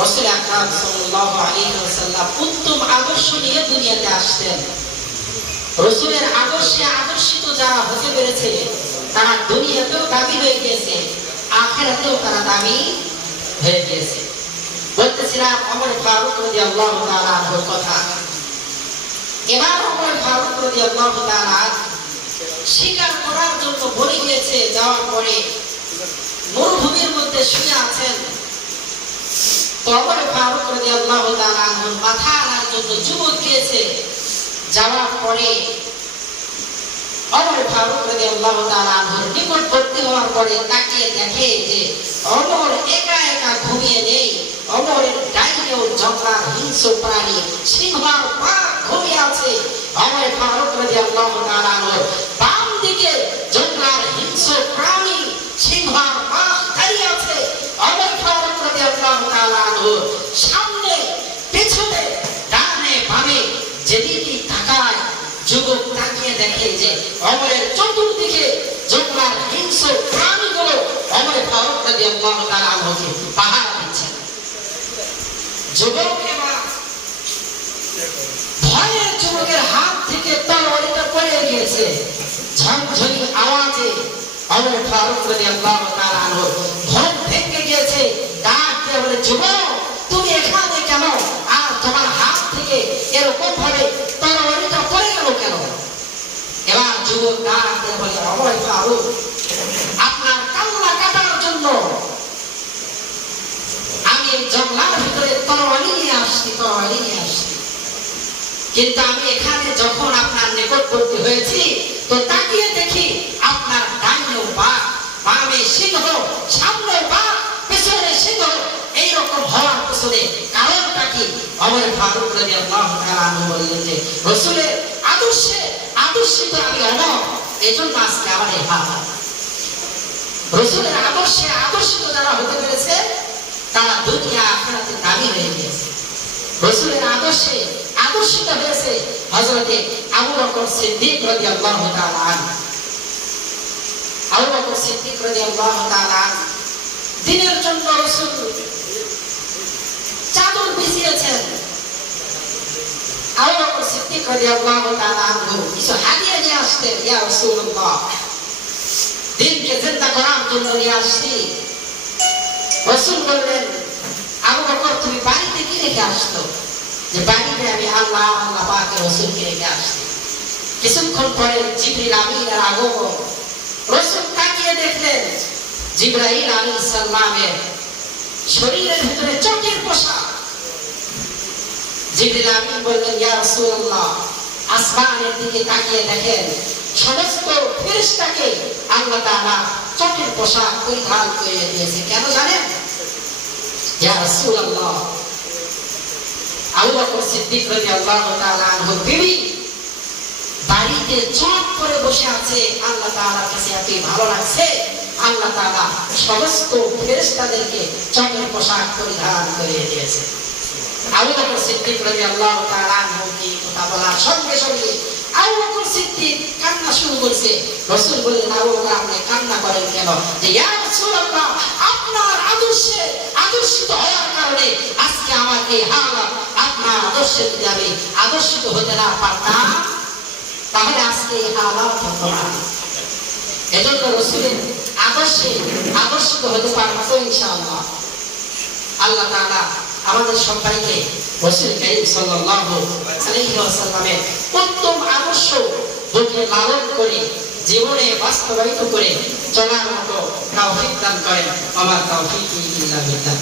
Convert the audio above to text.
রাসূল আকরাম সাল্লাল্লাহু আলাইহি ওয়াসাল্লাম উত্তম আদর্শ নিয়ে দুনিয়াতে আসতেন। রাসূলের আদর্শে আদর্শিত যারা হতে পেরেছে তারা দুনিয়াতেও দাবি হয়ে গিয়েছে, আখিরাতেও তারা দাবি হয়ে গিয়েছে। বলতেছিলাম ওমর ফারুক রাদিয়াল্লাহু তাআলা আনহুর কথা। এবার ওমর ফারুক রাদিয়াল্লাহু তাআলা শিকার করার জন্য বলে গিয়েছে, যাওয়ার পরে মরুভূমির মধ্যে শুয়ে আছেন। তো ওমর ফারুক রাদিয়াল্লাহু তাআলা আনহুর মাথা আনার জন্য যুবক গিয়েছে। যাওয়ার পরে ওমর ফারুক রাদিয়াল্লাহু তাআলা আনহুর নিকটবর্তী হওয়ার পরে তাকিয়ে দেখে যে ওমর একা একা ঘুমিয়ে নেই। ওমরের ডাইনেও জঙ্গলার হিংস্র প্রাণী সিংহর বাঘ ঘুমিয়ে আছে। ওমর ফারুক রাদিয়াল্লাহু তাআলা আনহুর বাম দিকে জঙ্গলার হিংস্র প্রাণী সিংহর বাঘ দাঁড়িয়ে আছে। ওমর ফারুক রাদিয়াল্লাহু তাআলা আনহুর সামনে পেছনে ডানে বামে যেদিকে তাকায় যুবক তাকিয়ে দেখে যে ওমরের চতুর্দিকে জঙ্গলার হিংস্র প্রাণীগুলো ওমর ফারুক রাদিয়াল্লাহু তাআলা আনহুকে পাহারা দিচ্ছে। যুবক এবার ভয়ে যুবকের হাত থেকে তরবারিটা পড়ে গিয়েছে। ঝনঝনি আওয়াজে ওমর ফারুক রাদিয়াল্লাহু তাআলা আনহুর ঘুম ভেঙে গিয়েছে। ডাক দিয়ে বলে, যুবক তুমি এখানে কেন? আর তোমার হাত থেকে এরকম ভাবে তরবারিটা পড়ে গেল কেন? এবার যুবক ডাক দিয়ে বলে, ওমর ফারুক আপনার কান্না কাটার জন্য আমি জঙ্গলার ভিতরে তরবারি নিয়ে আসছি। কিন্তু আমি এখানে যখন আপনার নিকটবর্তী হয়েছি তো তাকিয়ে দেখি আপনার ডাইনে বাঘ, বামে সিংহ, সামনে বাঘ, পেছনে সিংহ। এইরকম হওয়ার পেছনে কারণটা কি? ওমর ফারুক রাদিয়াল্লাহু তাআলা আনহু বললেন যে রাসূলের আদর্শে আদর্শিত আমি অমর, এজন্য আজকে আমার এই হাত। রাসূলের আদর্শে আদর্শিত যারা হতে পেরেছে তারা দুনিয়া আখিরাতে দাবি হয়ে গিয়েছে। রাসূলের আদর্শে আদর্শিত হয়েছে হযরতে আবু বকর সিদ্দিক রাদিয়াল্লাহু তাআলা আনহু। আবু বকর সিদ্দিক রাদিয়াল্লাহু তাআলা দিনের জন্য রাসূল চাদর বিছিয়েছেন। আবু বকর সিদ্দিক রাদিয়াল্লাহু তাআলা আনহু কিছু হাদিয়া নিয়ে আসতেন। ইয়া রাসূলুল্লাহ, দিনকে জিন্দা করার জন্য নিয়ে আসছি। রাসূল বললেন, আবু বকর তুমি বাড়িতে কি রেখে আসছো? যে বাড়িতে আমি আল্লাহ পাকের রাসূলকে রেখে আসছি। কিছুক্ষণ পরে জিবরিল আমিনের আগমন। রাসূল তাকিয়ে দেখলেন জিবরাইল আলাইহিস সালামের শরীরের ভিতরে চটের পোশাক। জিবরিল আমিন বললেন, ইয়া রাসূলুল্লাহ আসমানের দিকে তাকিয়ে দেখেন সমস্ত ফেরেশতাকে আল্লাহ তাআলা চটের পোশাক পরিধান করিয়ে দিয়েছে। কেন জানেন? ইয়া রাসূলুল্লাহ আবু বকর সিদ্দিক রাদিয়াল্লাহু তাআলা আনহুর বিবি বাড়িতে চট করে বসে আছে। আল্লাহ তাআলার কাছে এত ভালো লাগছে, আল্লাহ তাআলা সমস্ত ফেরেশতাদেরকে চটের পোশাক পরিধান করিয়ে দিয়েছে। আবু বকর সিদ্দিক রাদিয়াল্লাহু তাআলা আনহু কি কথা বলার সঙ্গে সঙ্গে আবু বকর সিদ্দিক কান্না শুরু করেছে। রাসূল বললেন, আবু বকর আপনি কান্না করেন কেন? যে ইয়া রাসূলুল্লাহ আপনার আদর্শে আদর্শিত হওয়ার কারণে আজকে আমার এই হালত। আপনার আদর্শে যদি আমি আদর্শিত হতে না পারতাম তাহলে আজকে এই হালত হতো না। এজন্য রাসূলের আদর্শে আদর্শিত হতে পারবো ইনশাআল্লাহ। আল্লাহ তাআলা আমাদের সবাইকে রাসূল কারীম সাল্লাল্লাহু আলাইহি ওয়াসাল্লামের উত্তম আদর্শ বুকে লালন করে জীবনে বাস্তবায়িত করে চলার মতো তৌফিক দান করেন। আমার তৌফিক ইল্লা বিল্লাহ।